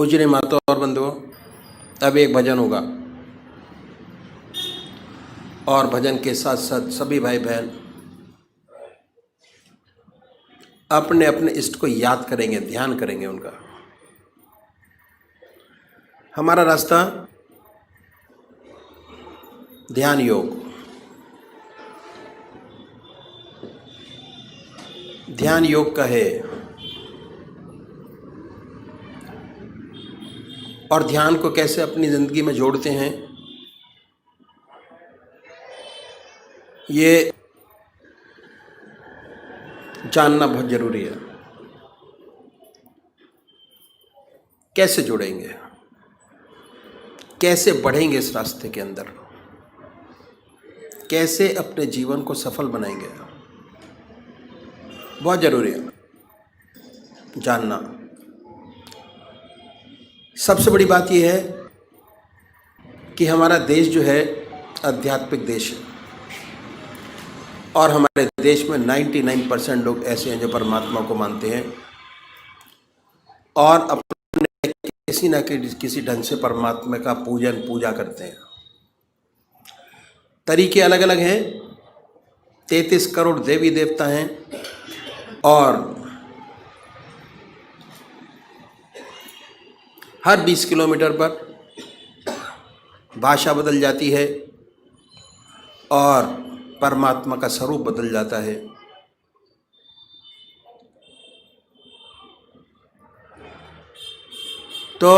पूजनीय माता और बंधुओं, अब एक भजन होगा और भजन के साथ साथ सभी भाई बहन अपने अपने इष्ट को याद करेंगे, ध्यान करेंगे उनका। हमारा रास्ता ध्यान योग, ध्यान योग का है और ध्यान को कैसे अपनी ज़िंदगी में जोड़ते हैं ये जानना बहुत ज़रूरी है। कैसे जुड़ेंगे, कैसे बढ़ेंगे इस रास्ते के अंदर, कैसे अपने जीवन को सफल बनाएंगे, बहुत ज़रूरी है जानना। सबसे बड़ी बात यह है कि हमारा देश जो है आध्यात्मिक देश है और हमारे देश में 99% लोग ऐसे हैं जो परमात्मा को मानते हैं और अपने किसी न किसी ढंग से परमात्मा का पूजा करते हैं। तरीके अलग अलग हैं, 33 करोड़ देवी देवता हैं और हर 20 किलोमीटर पर भाषा बदल जाती है और परमात्मा का स्वरूप बदल जाता है। तो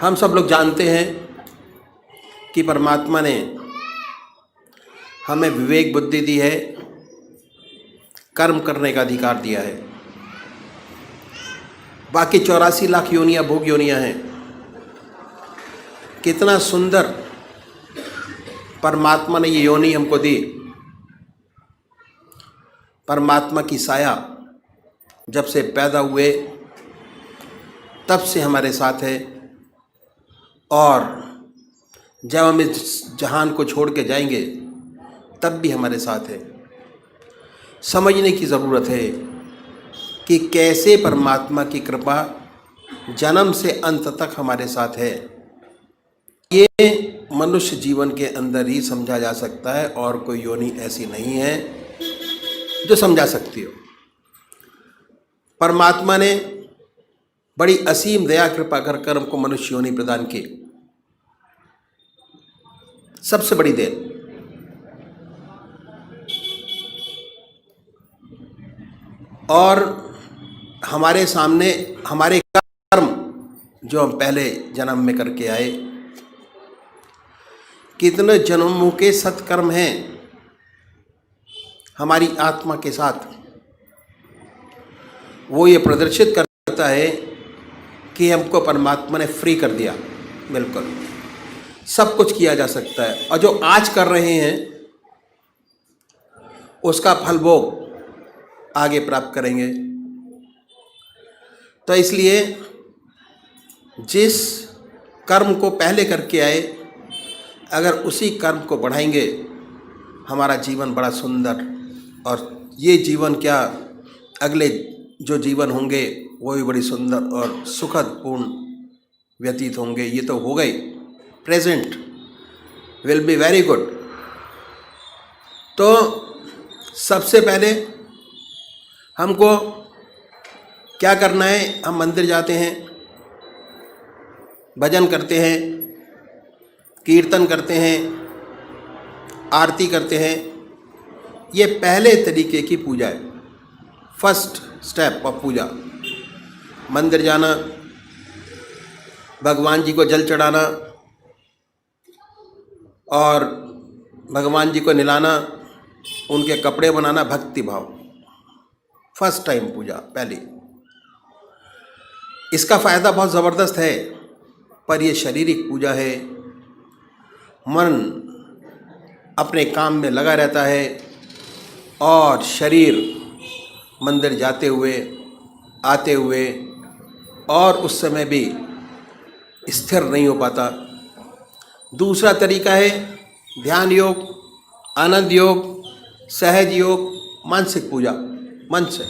हम सब लोग जानते हैं कि परमात्मा ने हमें विवेक बुद्धि दी है, कर्म करने का अधिकार दिया है। बाकी 84 लाख योनियाँ भोग योनियाँ हैं। कितना सुंदर परमात्मा ने ये योनि हमको दी। परमात्मा की साया जब से पैदा हुए तब से हमारे साथ है और जब हम इस जहान को छोड़ के जाएंगे तब भी हमारे साथ है। समझने की ज़रूरत है कि कैसे परमात्मा की कृपा जन्म से अंत तक हमारे साथ है। ये मनुष्य जीवन के अंदर ही समझा जा सकता है और कोई योनि ऐसी नहीं है जो समझा सकती हो। परमात्मा ने बड़ी असीम दया कृपा कर हमको मनुष्य योनि प्रदान की। सबसे बड़ी देन। और हमारे सामने हमारे कर्म जो हम पहले जन्म में करके आए, कितने जन्मों के सत्कर्म हैं हमारी आत्मा के साथ, वो ये प्रदर्शित करता है कि हमको परमात्मा ने फ्री कर दिया। बिल्कुल सब कुछ किया जा सकता है और जो आज कर रहे हैं उसका फल भोग आगे प्राप्त करेंगे। तो इसलिए जिस कर्म को पहले करके आए, अगर उसी कर्म को बढ़ाएंगे हमारा जीवन बड़ा सुंदर, और ये जीवन क्या अगले जो जीवन होंगे वो भी बड़ी सुंदर और सुखद पूर्ण व्यतीत होंगे। ये तो हो गई, present will be very good. तो सबसे पहले हमको क्या करना है, हम मंदिर जाते हैं, भजन करते हैं, कीर्तन करते हैं, आरती करते हैं। ये पहले तरीके की पूजा है, फर्स्ट स्टेप ऑफ पूजा। मंदिर जाना, भगवान जी को जल चढ़ाना और भगवान जी को नहलाना, उनके कपड़े बनाना, भक्ति भाव, फर्स्ट टाइम पूजा पहली। इसका फ़ायदा बहुत ज़बरदस्त है, पर यह शारीरिक पूजा है। मन अपने काम में लगा रहता है और शरीर मंदिर जाते हुए आते हुए और उस समय भी स्थिर नहीं हो पाता। दूसरा तरीका है ध्यान योग, आनंद योग, सहज योग, मानसिक पूजा, मन से।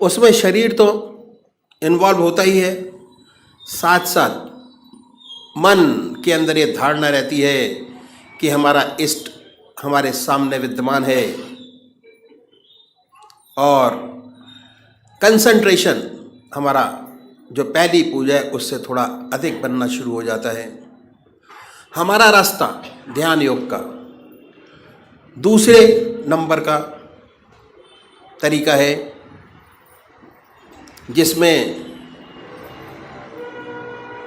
उसमें शरीर तो इन्वॉल्व होता ही है, साथ साथ मन के अंदर ये धारणा रहती है कि हमारा इष्ट हमारे सामने विद्यमान है, और कंसंट्रेशन हमारा जो पहली पूजा है उससे थोड़ा अधिक बनना शुरू हो जाता है। हमारा रास्ता ध्यान योग का दूसरे नंबर का तरीका है, जिसमें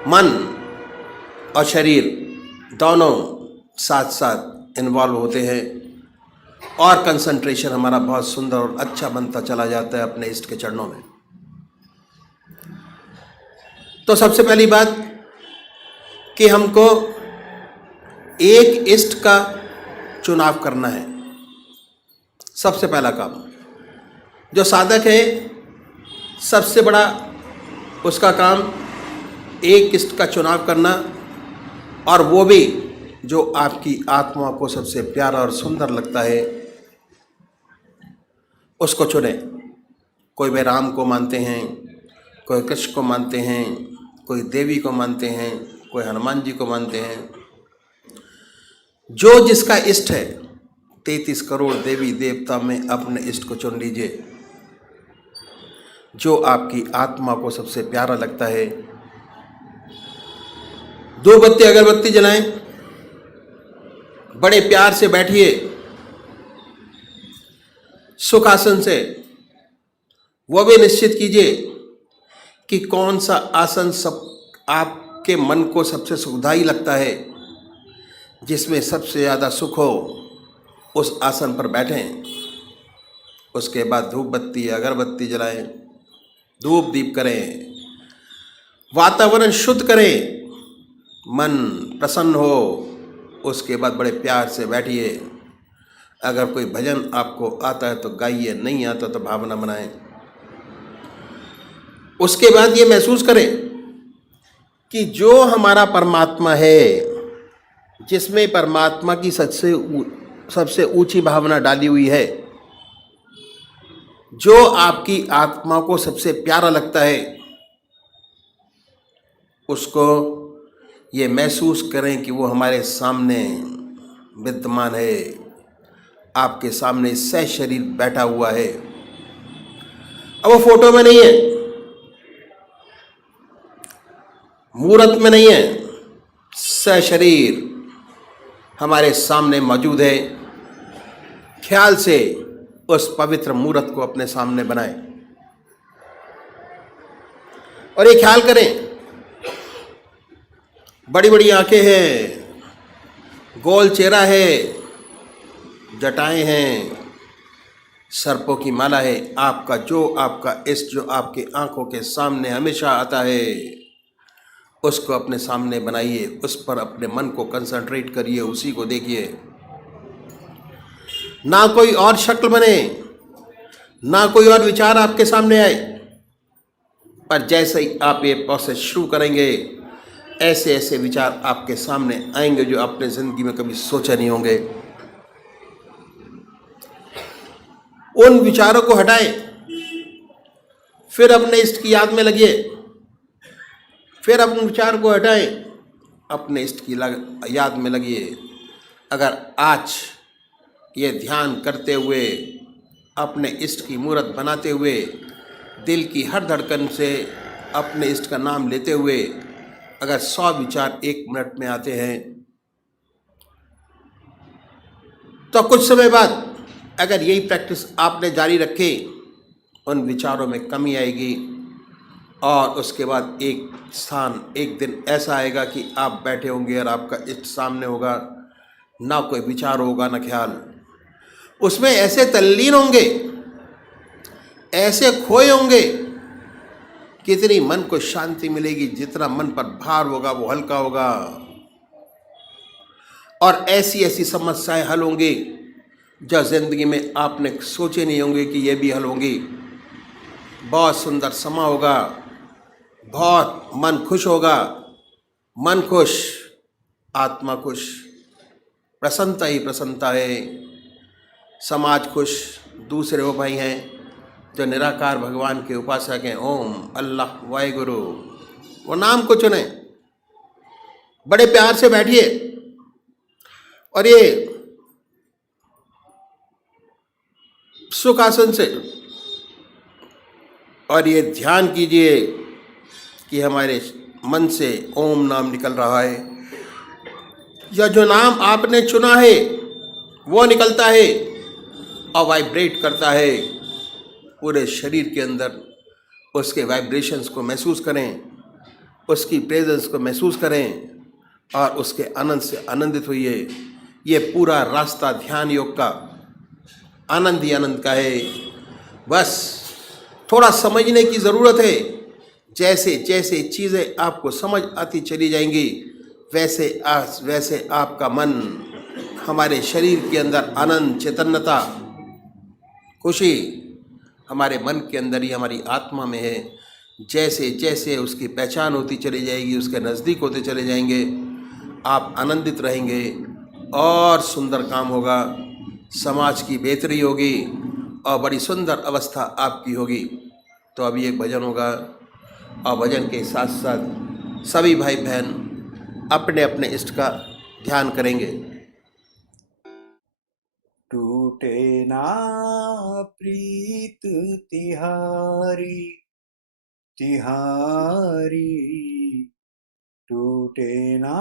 मन और शरीर दोनों साथ साथ इन्वॉल्व होते हैं और कंसंट्रेशन हमारा बहुत सुंदर और अच्छा बनता चला जाता है अपने इष्ट के चरणों में। तो सबसे पहली बात कि हमको एक इष्ट का चुनाव करना है। सबसे पहला काम जो साधक है, सबसे बड़ा उसका काम एक इष्ट का चुनाव करना, और वो भी जो आपकी आत्मा को सबसे प्यारा और सुंदर लगता है उसको चुने। कोई वे राम को मानते हैं, कोई कृष्ण को मानते हैं, कोई देवी को मानते हैं, कोई हनुमान जी को मानते हैं। जो जिसका इष्ट है, 33 करोड़ देवी देवता में अपने इष्ट को चुन लीजिए, जो आपकी आत्मा को सबसे प्यारा लगता है। 2 बत्ती अगरबत्ती जलाएं, बड़े प्यार से बैठिए सुखासन से। वो भी निश्चित कीजिए कि कौन सा आसन सब आपके मन को सबसे सुखदायी लगता है, जिसमें सबसे ज़्यादा सुख हो, उस आसन पर बैठें। उसके बाद धूप बत्ती अगरबत्ती जलाएं, धूप दीप करें, वातावरण शुद्ध करें, मन प्रसन्न हो। उसके बाद बड़े प्यार से बैठिए। अगर कोई भजन आपको आता है तो गाइए, नहीं आता तो भावना बनाएं। उसके बाद ये महसूस करें कि जो हमारा परमात्मा है, जिसमें परमात्मा की सबसे ऊंची भावना डाली हुई है, जो आपकी आत्मा को सबसे प्यारा लगता है, उसको ये महसूस करें कि वो हमारे सामने विद्यमान है, आपके सामने सह शरीर बैठा हुआ है। अब वो फोटो में नहीं है, मूर्त में नहीं है, सह शरीर हमारे सामने मौजूद है। ख्याल से उस पवित्र मूर्त को अपने सामने बनाएं और ये ख्याल करें, बड़ी बड़ी आंखें हैं, गोल चेहरा है, जटाएं हैं, सर्पों की माला है। आपका इष्ट जो आपके आंखों के सामने हमेशा आता है, उसको अपने सामने बनाइए, उस पर अपने मन को कंसंट्रेट करिए, उसी को देखिए। ना कोई और शक्ल बने, ना कोई और विचार आपके सामने आए, पर जैसे ही आप ये प्रोसेस शुरू करेंगे, ऐसे ऐसे विचार आपके सामने आएंगे जो आपने जिंदगी में कभी सोचा नहीं होंगे। उन विचारों को हटाएं, फिर अपने इष्ट की याद में लगिए। फिर अपने विचार को हटाएं, अपने इष्ट की याद में लगिए। अगर आज ये ध्यान करते हुए, अपने इष्ट की मूर्त बनाते हुए, दिल की हर धड़कन से अपने इष्ट का नाम लेते हुए अगर 100 विचार 1 मिनट में आते हैं, तो कुछ समय बाद अगर यही प्रैक्टिस आपने जारी रखी, उन विचारों में कमी आएगी। और उसके बाद एक दिन ऐसा आएगा कि आप बैठे होंगे और आपका इष्ट सामने होगा, ना कोई विचार होगा ना ख्याल। उसमें ऐसे तल्लीन होंगे, ऐसे खोए होंगे, कितनी मन को शांति मिलेगी। जितना मन पर भार होगा वो हल्का होगा, और ऐसी ऐसी समस्याएं हल होंगी जो जिंदगी में आपने सोचे नहीं होंगे कि ये भी हल होंगी। बहुत सुंदर समा होगा, बहुत मन खुश होगा। मन खुश, आत्मा खुश, प्रसन्नता ही प्रसन्नता है। समाज खुश, दूसरे वो भाई हैं, जो निराकार भगवान के उपासक हैं, ओम, अल्लाह, वाहिगुरु, वो नाम को चुने, बड़े प्यार से बैठिए और ये सुखासन से और ये ध्यान कीजिए कि हमारे मन से ओम नाम निकल रहा है, या जो नाम आपने चुना है वो निकलता है और वाइब्रेट करता है पूरे शरीर के अंदर। उसके वाइब्रेशंस को महसूस करें, उसकी प्रेजेंस को महसूस करें और उसके आनंद से आनंदित होइए। ये पूरा रास्ता ध्यान योग का आनंद ही आनंद का है। बस थोड़ा समझने की ज़रूरत है। जैसे जैसे चीज़ें आपको समझ आती चली जाएंगी, वैसे आपका मन, हमारे शरीर के अंदर आनंद, चैतन्यता, खुशी हमारे मन के अंदर ही, हमारी आत्मा में है। जैसे जैसे उसकी पहचान होती चली जाएगी, उसके नज़दीक होते चले जाएंगे, आप आनंदित रहेंगे और सुंदर काम होगा, समाज की बेहतरी होगी और बड़ी सुंदर अवस्था आपकी होगी। तो अभी एक भजन होगा और भजन के साथ साथ सभी भाई बहन अपने अपने इष्ट का ध्यान करेंगे। टूटे ना प्रीत तिहारी तिहारी, टूटे ना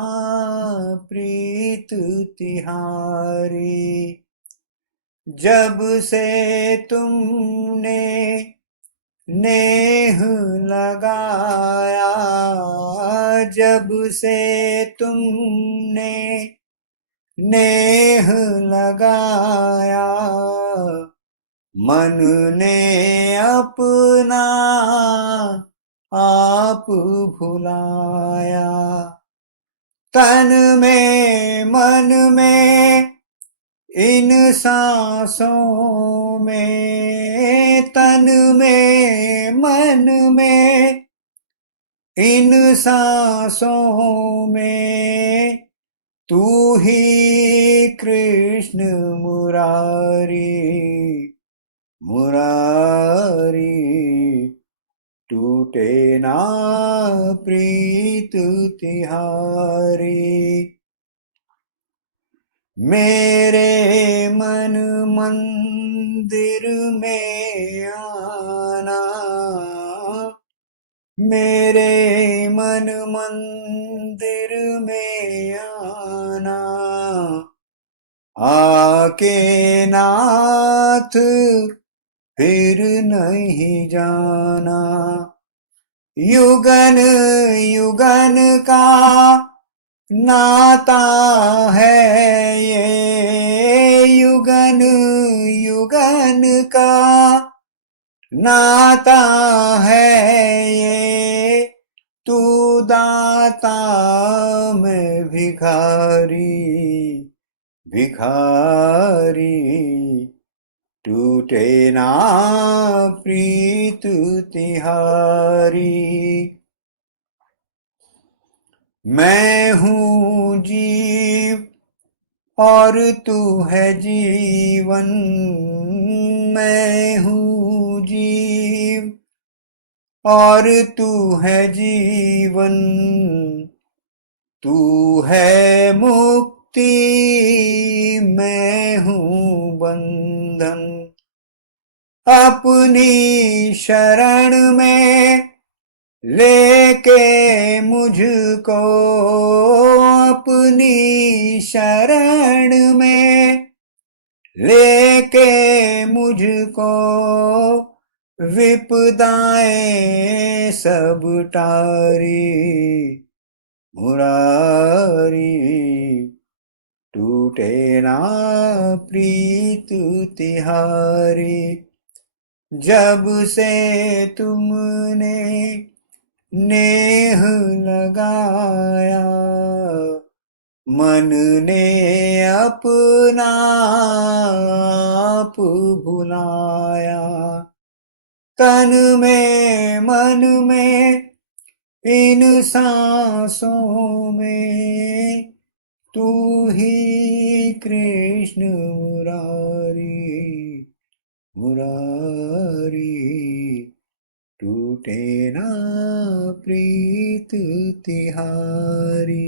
प्रीत तिहारी, जब से तुमने नेह लगाया, जब से तुमने नेह लगाया, मन ने अपना आप भुलाया। तन में मन में इन सांसों में, तन में मन में इन सांसों में, तू ही कृष्ण मुरारी मुरारी, टूटे ना प्रीत तिहारी। मेरे मन मंदिर में आना, मेरे मन मंदिर में आना, आके नाथ फिर नहीं जाना। युगन युगन का नाता है ये, युगन युगन का नाता है ये, तू दाता मैं भिखारी भिखारी, टूटे ना प्रीत तिहारी। मैं हूँ जीव और तू है जीवन, मैं हूँ जीव और तू है जीवन, तू है मुक्ति मैं हूँ बंधन। अपनी शरण में लेके मुझको, अपनी शरण में लेके मुझको, विपदाएं सब टारी मुरारी, टूटे ना प्रीत तिहारी। जब से तुमने नेह लगाया, मन ने अपना आप भुलाया। तन में मन में इन सांसों में, तू ही कृष्ण मुरारी मुरारी, टूटे ना प्रीत तिहारी।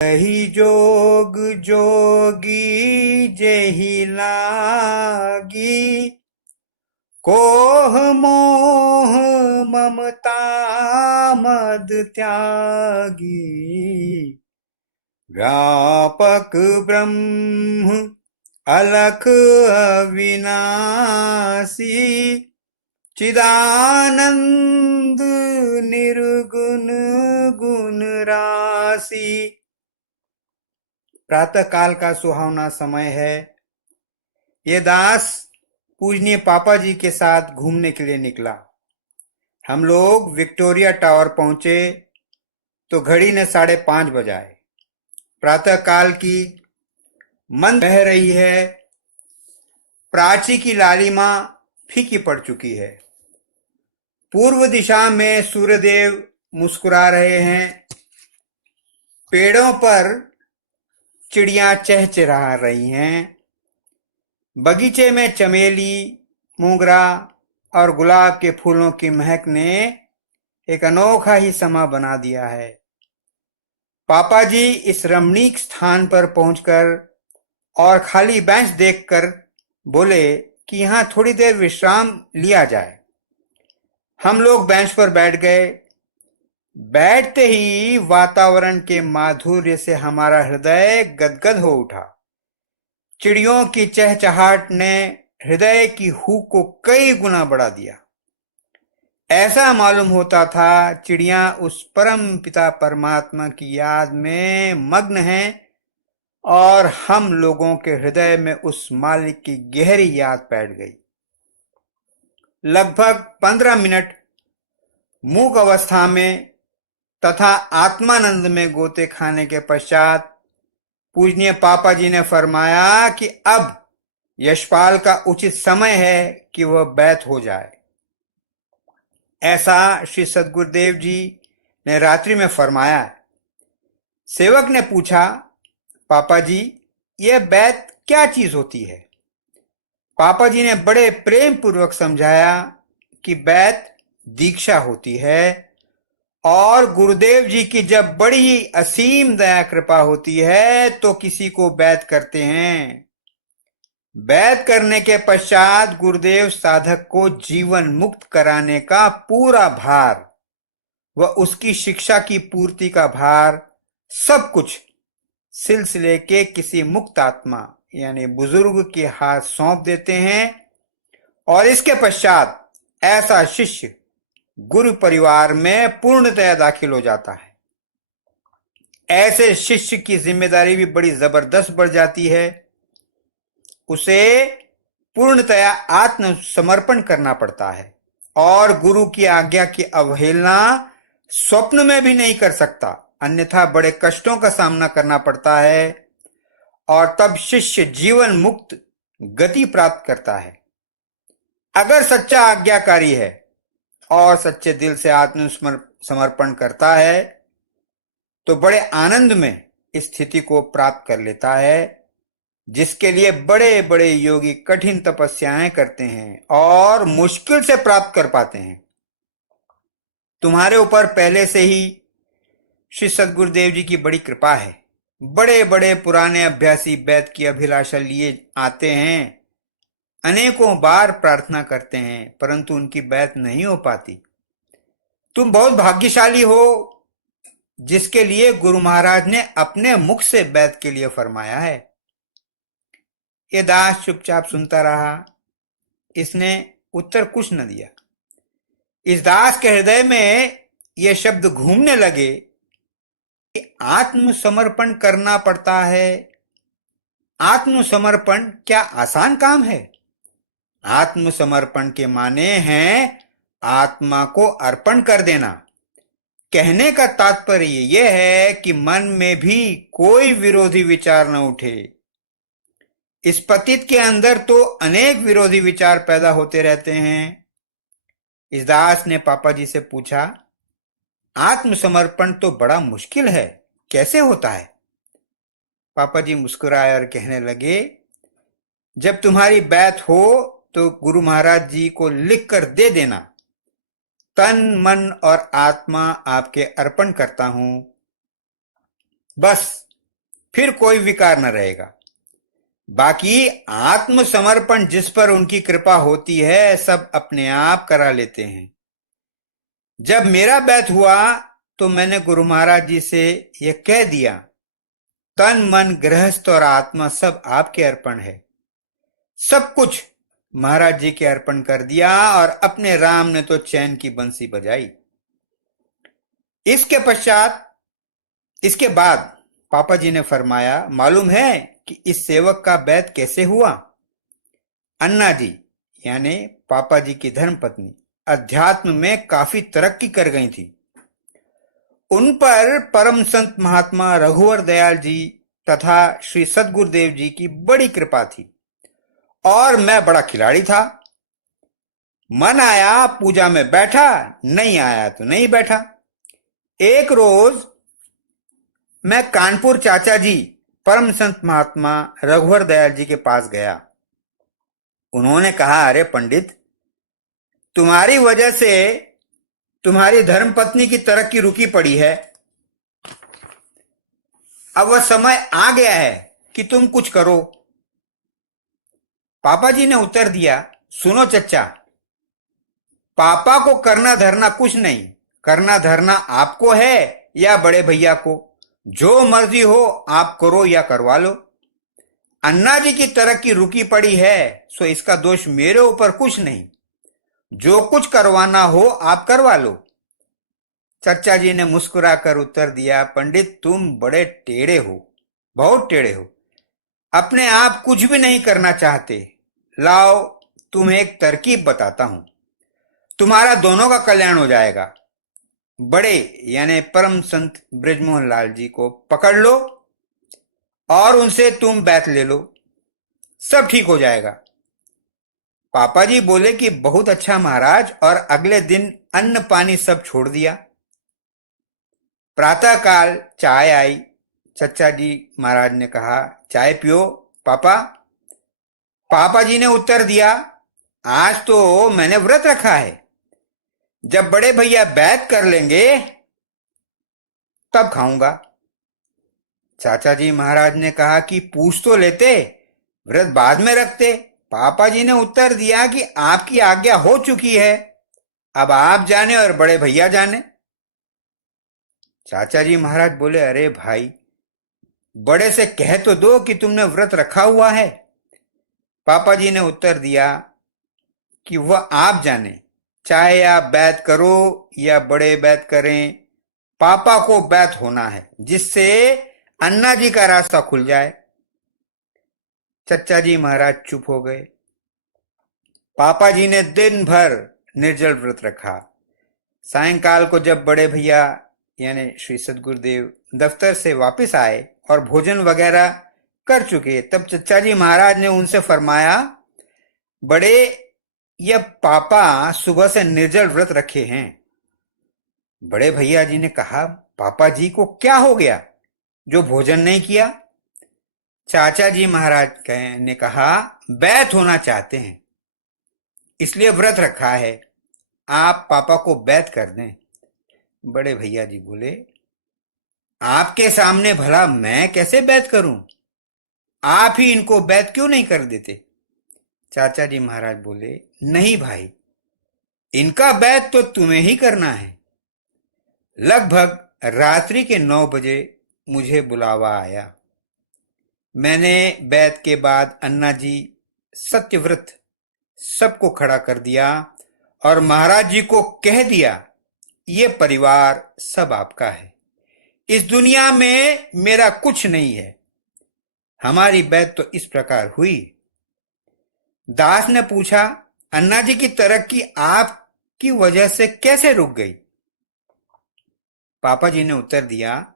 ही जोग जोगी जेहि लागी, कोह मोह ममता मद त्यागी, व्यापक ब्रह्म अलख अविनाशी, चिदानंद निर्गुण गुण राशि। प्रातः काल का सुहावना समय है। ये दास पूजनीय पापा जी के साथ घूमने के लिए निकला। हम लोग विक्टोरिया टावर पहुंचे तो घड़ी ने 5:30 बजाए। प्रातः काल की मंद बह रही है। प्राची की लालिमा फीकी पड़ चुकी है। पूर्व दिशा में सूर्यदेव मुस्कुरा रहे हैं। पेड़ों पर चिड़ियां चहचहा रही हैं। बगीचे में चमेली, मोगरा और गुलाब के फूलों की महक ने एक अनोखा ही समा बना दिया है। पापा जी इस रमणीक स्थान पर पहुंचकर और खाली बेंच देखकर बोले कि यहाँ थोड़ी देर विश्राम लिया जाए। हम लोग बेंच पर बैठ गए। बैठते ही वातावरण के माधुर्य से हमारा हृदय गदगद हो उठा। चिड़ियों की चहचहाट ने हृदय की हूक को कई गुना बढ़ा दिया। ऐसा मालूम होता था चिड़ियां उस परम पिता परमात्मा की याद में मग्न हैं और हम लोगों के हृदय में उस मालिक की गहरी याद बैठ गई। लगभग 15 मिनट मूक अवस्था में तथा आत्मानंद में गोते खाने के पश्चात पूजनीय पापा जी ने फरमाया कि अब यशपाल का उचित समय है कि वह बैत हो जाए। ऐसा श्री सद्गुरुदेव जी ने रात्रि में फरमाया। सेवक ने पूछा, पापा जी यह बैत क्या चीज होती है? पापा जी ने बड़े प्रेम पूर्वक समझाया कि बैत दीक्षा होती है और गुरुदेव जी की जब बड़ी असीम दया कृपा होती है तो किसी को बैत करते हैं। बैत करने के पश्चात गुरुदेव साधक को जीवन मुक्त कराने का पूरा भार व उसकी शिक्षा की पूर्ति का भार सब कुछ सिलसिले के किसी मुक्त आत्मा यानी बुजुर्ग के हाथ सौंप देते हैं और इसके पश्चात ऐसा शिष्य गुरु परिवार में पूर्णतया दाखिल हो जाता है। ऐसे शिष्य की जिम्मेदारी भी बड़ी जबरदस्त बढ़ जाती है। उसे पूर्णतया आत्मसमर्पण करना पड़ता है और गुरु की आज्ञा की अवहेलना स्वप्न में भी नहीं कर सकता, अन्यथा बड़े कष्टों का सामना करना पड़ता है और तब शिष्य जीवन मुक्त गति प्राप्त करता है। अगर सच्चा आज्ञाकारी है और सच्चे दिल से आत्मसमर्पण करता है तो बड़े आनंद में इस स्थिति को प्राप्त कर लेता है, जिसके लिए बड़े बड़े योगी कठिन तपस्याएं करते हैं और मुश्किल से प्राप्त कर पाते हैं। तुम्हारे ऊपर पहले से ही श्री सद्गुरुदेव जी की बड़ी कृपा है। बड़े बड़े पुराने अभ्यासी बैत की अभिलाषा लिए आते हैं, अनेकों बार प्रार्थना करते हैं, परंतु उनकी बैत नहीं हो पाती। तुम बहुत भाग्यशाली हो जिसके लिए गुरु महाराज ने अपने मुख से बैत के लिए फरमाया है। ये दास चुपचाप सुनता रहा। इसने उत्तर कुछ न दिया। इस दास के हृदय में ये शब्द घूमने लगे कि आत्मसमर्पण करना पड़ता है। आत्मसमर्पण क्या आसान काम है? आत्मसमर्पण के माने हैं आत्मा को अर्पण कर देना। कहने का तात्पर्य यह है कि मन में भी कोई विरोधी विचार न उठे। इस पतित के अंदर तो अनेक विरोधी विचार पैदा होते रहते हैं। इस दास ने पापा जी से पूछा, आत्मसमर्पण तो बड़ा मुश्किल है, कैसे होता है? पापा जी मुस्कुराए और कहने लगे, जब तुम्हारी बैत हो तो गुरु महाराज जी को लिख कर दे देना, तन मन और आत्मा आपके अर्पण करता हूं। बस फिर कोई विकार न रहेगा। बाकी आत्मसमर्पण जिस पर उनकी कृपा होती है सब अपने आप करा लेते हैं। जब मेरा बैत हुआ तो मैंने गुरु महाराज जी से यह कह दिया, तन मन गृहस्थ और आत्मा सब आपके अर्पण है। सब कुछ महाराज जी के अर्पण कर दिया और अपने राम ने तो चैन की बंसी बजाई। इसके बाद पापा जी ने फरमाया, मालूम है कि इस सेवक का बैत कैसे हुआ? अन्ना जी यानी पापा जी की धर्मपत्नी अध्यात्म में काफी तरक्की कर गई थी। उन पर परम संत महात्मा रघुवर दयाल जी तथा श्री सद्गुरुदेव जी की बड़ी कृपा थी और मैं बड़ा खिलाड़ी था। मन आया पूजा में बैठा, नहीं आया तो नहीं बैठा। एक रोज मैं कानपुर चाचा जी परम संत महात्मा रघुवर दयाल जी के पास गया। उन्होंने कहा, अरे पंडित, तुम्हारी वजह से तुम्हारी धर्मपत्नी की तरक्की रुकी पड़ी है। अब वह समय आ गया है कि तुम कुछ करो। पापा जी ने उत्तर दिया, सुनो चच्चा, पापा को करना धरना कुछ नहीं, करना धरना आपको है या बड़े भैया को। जो मर्जी हो आप करो या करवा लो। अन्ना जी की तरक्की रुकी पड़ी है सो इसका दोष मेरे ऊपर कुछ नहीं। जो कुछ करवाना हो आप करवा लो। चच्चा जी ने मुस्कुराकर उत्तर दिया, पंडित तुम बड़े टेढ़े हो, बहुत टेढ़े हो, अपने आप कुछ भी नहीं करना चाहते। लाओ तुम्हें एक तरकीब बताता हूं, तुम्हारा दोनों का कल्याण हो जाएगा। बड़े यानी परम संत ब्रजमोहन लाल जी को पकड़ लो और उनसे तुम बैत ले लो, सब ठीक हो जाएगा। पापा जी बोले कि बहुत अच्छा महाराज, और अगले दिन अन्न पानी सब छोड़ दिया। प्रातःकाल चाय आई। चच्चा जी महाराज ने कहा, चाय पियो पापा। पापा जी ने उत्तर दिया, आज तो मैंने व्रत रखा है, जब बड़े भैया बैत कर लेंगे तब खाऊंगा। चाचा जी महाराज ने कहा कि पूछ तो लेते, व्रत बाद में रखते। पापा जी ने उत्तर दिया कि आपकी आज्ञा हो चुकी है, अब आप जाने और बड़े भैया जाने। चाचा जी महाराज बोले, अरे भाई, बड़े से कह तो दो कि तुमने व्रत रखा हुआ है। पापा जी ने उत्तर दिया कि वह आप जाने, चाहे आप बैत करो या बड़े बैत करें, पापा को बैत होना है, जिससे अन्ना जी का रास्ता खुल जाए। चच्चा जी महाराज चुप हो गए। पापा जी ने दिन भर निर्जल व्रत रखा। सायंकाल को जब बड़े भैया यानी श्री सद्गुरुदेव दफ्तर से वापस आए और भोजन वगैरह कर चुके, तब चच्चा जी महाराज ने उनसे फरमाया, बड़े, यह पापा सुबह से निर्जल व्रत रखे हैं। बड़े भैया जी ने कहा, पापा जी को क्या हो गया जो भोजन नहीं किया? चाचा जी महाराज ने कहा, बैत होना चाहते हैं इसलिए व्रत रखा है, आप पापा को बैत कर दें। बड़े भैया जी बोले, आपके सामने भला मैं कैसे बैत करूं? आप ही इनको बैत क्यों नहीं कर देते? चाचा जी महाराज बोले, नहीं भाई, इनका बैत तो तुम्हें ही करना है। लगभग रात्रि के 9 बजे मुझे बुलावा आया। मैंने बैत के बाद अन्ना जी सत्यव्रत सबको खड़ा कर दिया और महाराज जी को कह दिया, ये परिवार सब आपका है, इस दुनिया में मेरा कुछ नहीं है। हमारी बैत तो इस प्रकार हुई। दास ने पूछा, अन्ना जी की तरक्की आपकी वजह से कैसे रुक गई? पापा जी ने उत्तर दिया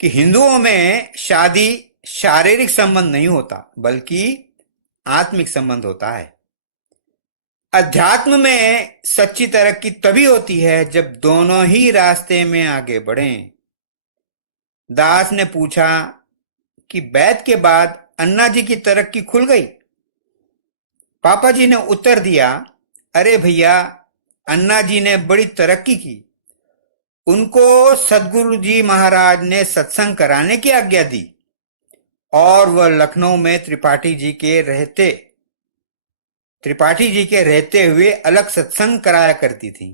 कि हिंदुओं में शादी शारीरिक संबंध नहीं होता, बल्कि आत्मिक संबंध होता है। अध्यात्म में सच्ची तरक्की तभी होती है जब दोनों ही रास्ते में आगे बढ़ें। दास ने पूछा कि बैत के बाद अन्ना जी की तरक्की खुल गई? पापा जी ने उत्तर दिया, अरे भैया, अन्ना जी ने बड़ी तरक्की की। उनको सद्गुरु जी महाराज ने सत्संग कराने की आज्ञा दी और वह लखनऊ में त्रिपाठी जी के रहते हुए अलग सत्संग कराया करती थी।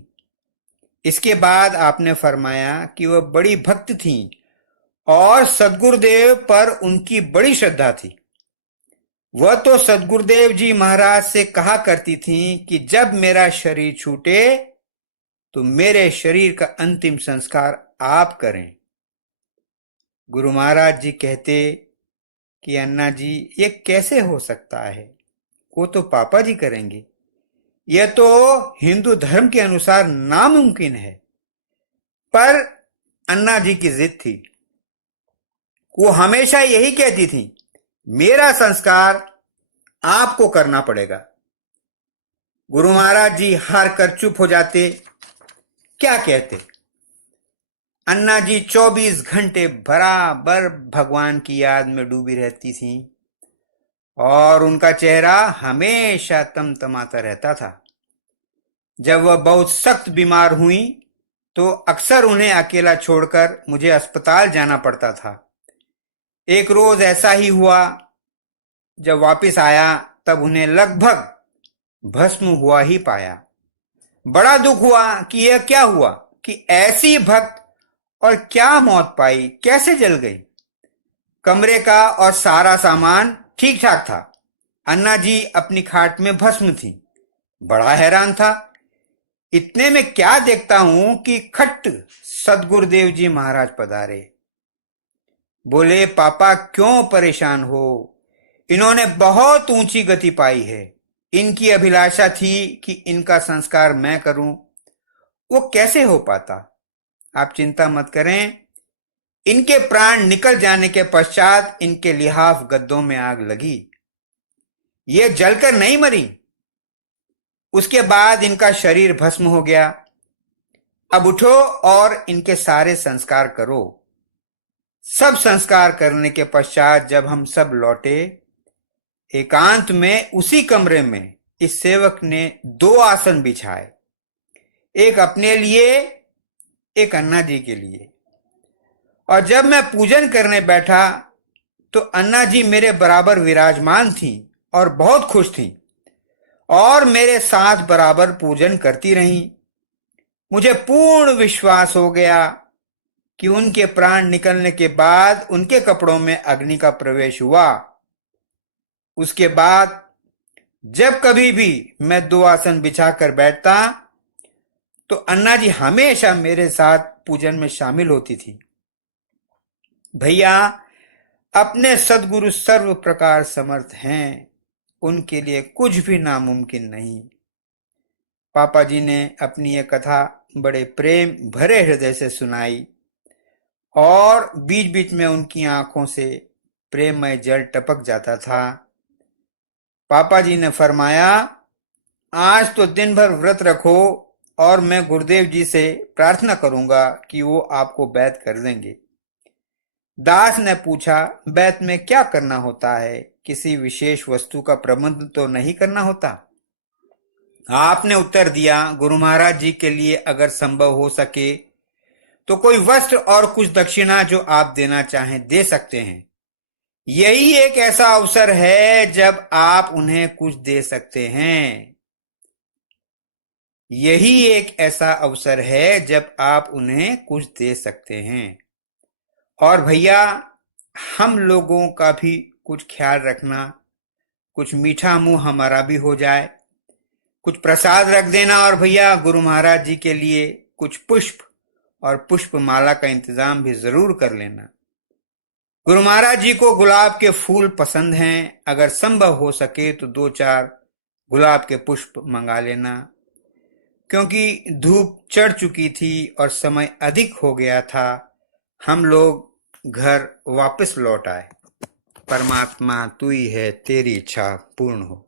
इसके बाद आपने फरमाया कि वह बड़ी भक्त थी और सद्गुरुदेव पर उनकी बड़ी श्रद्धा थी। वह तो सद्गुरुदेव जी महाराज से कहा करती थी कि जब मेरा शरीर छूटे तो मेरे शरीर का अंतिम संस्कार आप करें। गुरु महाराज जी कहते कि अन्ना जी, ये कैसे हो सकता है, वो तो पापा जी करेंगे, यह तो हिंदू धर्म के अनुसार नामुमकिन है। पर अन्ना जी की जिद थी। वो हमेशा यही कहती थी, मेरा संस्कार आपको करना पड़ेगा। गुरु महाराज जी हार कर चुप हो जाते। क्या कहते? अन्ना जी 24 घंटे बराबर भगवान की याद में डूबी रहती थी और उनका चेहरा हमेशा तमतमाता रहता था। जब वह बहुत सख्त बीमार हुई तो अक्सर उन्हें अकेला छोड़कर मुझे अस्पताल जाना पड़ता था। एक रोज ऐसा ही हुआ। जब वापस आया तब उन्हें लगभग भस्म हुआ ही पाया। बड़ा दुख हुआ कि यह क्या हुआ कि ऐसी भक्त और क्या मौत पाई, कैसे जल गई। कमरे का और सारा सामान ठीक ठाक था। अन्ना जी अपनी खाट में भस्म थी। बड़ा हैरान था। इतने में क्या देखता हूं कि खट्ट सद्गुरुदेव जी महाराज पधारे। बोले, पापा क्यों परेशान हो, इन्होंने बहुत ऊंची गति पाई है। इनकी अभिलाषा थी कि इनका संस्कार मैं करूं, वो कैसे हो पाता। आप चिंता मत करें। इनके प्राण निकल जाने के पश्चात इनके लिहाफ गद्दों में आग लगी, ये जलकर नहीं मरी। उसके बाद इनका शरीर भस्म हो गया। अब उठो और इनके सारे संस्कार करो। सब संस्कार करने के पश्चात जब हम सब लौटे, एकांत में उसी कमरे में इस सेवक ने 2 आसन बिछाए, एक अपने लिए, एक अन्ना जी के लिए। और जब मैं पूजन करने बैठा तो अन्ना जी मेरे बराबर विराजमान थी और बहुत खुश थी और मेरे साथ बराबर पूजन करती रहीं। मुझे पूर्ण विश्वास हो गया कि उनके प्राण निकलने के बाद उनके कपड़ों में अग्नि का प्रवेश हुआ। उसके बाद जब कभी भी मैं 2 आसन बिछाकर बैठता तो अन्ना जी हमेशा मेरे साथ पूजन में शामिल होती थी। भैया, अपने सद्गुरु सर्व प्रकार समर्थ हैं, उनके लिए कुछ भी नामुमकिन नहीं। पापा जी ने अपनी यह कथा बड़े प्रेम भरे हृदय से सुनाई और बीच बीच में उनकी आंखों से प्रेममय जल टपक जाता था। पापा जी ने फरमाया, आज तो दिन भर व्रत रखो और मैं गुरुदेव जी से प्रार्थना करूंगा कि वो आपको बैत कर देंगे। दास ने पूछा, बैत में क्या करना होता है? किसी विशेष वस्तु का प्रबंध तो नहीं करना होता? आपने उत्तर दिया, गुरु महाराज जी के लिए अगर संभव हो सके तो कोई वस्त्र और कुछ दक्षिणा जो आप देना चाहें दे सकते हैं। यही एक ऐसा अवसर है जब आप उन्हें कुछ दे सकते हैं। यही एक ऐसा अवसर है जब आप उन्हें कुछ दे सकते हैं। और भैया, हम लोगों का भी कुछ ख्याल रखना, कुछ मीठा मुंह हमारा भी हो जाए, कुछ प्रसाद रख देना और भैया गुरु महाराज जी के लिए कुछ पुष्प और पुष्प माला का इंतजाम भी जरूर कर लेना। गुरु महाराज जी को गुलाब के फूल पसंद हैं, अगर संभव हो सके तो 2-4 गुलाब के पुष्प मंगा लेना, क्योंकि धूप चढ़ चुकी थी और समय अधिक हो गया था। हम लोग घर वापस लौट आए। परमात्मा तू ही है, तेरी इच्छा पूर्ण हो।